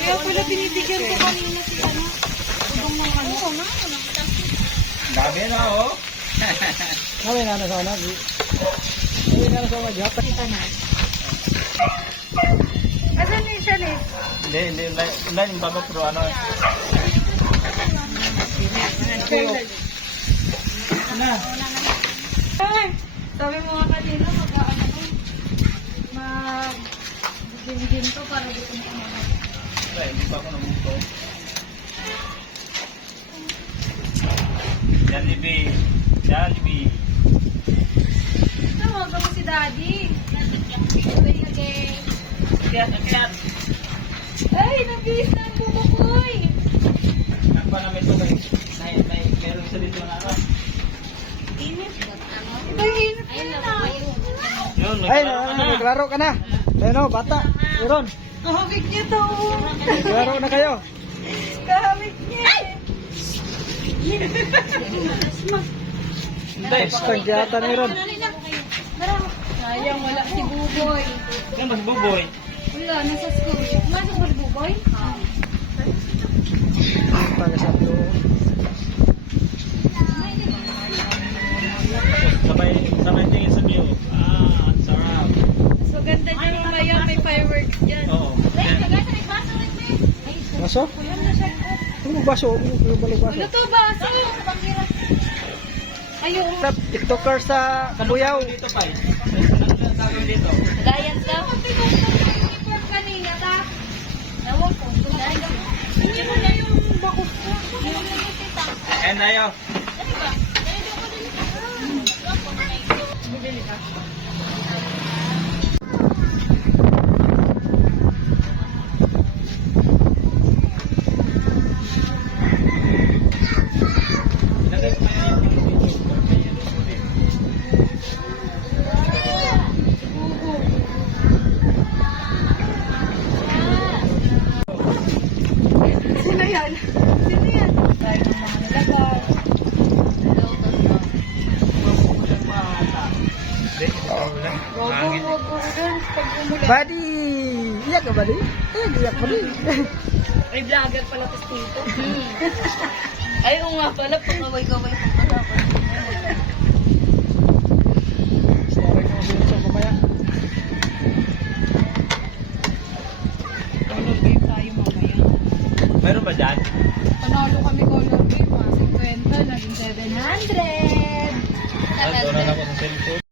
Kaya pala pinibigyan ko kanina si ano. Udong ng ano. Oo nga. Dami na oh. Nawin na sa anak. Nawin na sa mga japa. Kita na. Asan ni siya ni? Hindi yung baba pero ano. Na. Ay, sabi mo nga kanina mag-gym to para dito mo kumakas. Hindi pa ako namuto. Jollibee. Tawag mo si Daddy. Kiyat. Ay, nag-iis na ang bubukoy. Nakpa namin ito guys. Meron isa dito na ano. Init. Ay, init na. Yun, Ay, naglaro ka na. Ayun, bata. Meron. Kahamig niya to. Naglaro na kayo. Kahamig niya. Stag yata na Ron. Sayang, wala si Buboy. Yan mas buboy. Wala, nasa school. Masok ba si Buboy? Para sa doon. Sabay tingin sa view. Ang sarap. So, ganda niya mamaya. May fireworks dyan. Oo. Baso? Ano baso? Ano baso? Ano to, baso? Ayun. Sa TikToker sa Kabuyaw. Dito pa eh. Ang tawag dito. Gayan ka? Uniform kanina, ta? Ewan ko. Hindi mo na yung bakos ko. And ayo. Bibili ka? Lagay ko na yung video. Sino yan? Sino yan? Tayo ng mga nalagay. Wag mo dance pag umulan. Buddy! Iyak ka, buddy? Iyak, buddy. Ay, vlogger pala to dito. Ay, oo nga pala. Pagkaway-kaway pa pala. Sorry kung sino sa kumaya. Color game tayo mamaya. Meron ba dyan? Panalo kami color game. 50, naging 700. Doon na ako sa cellphone.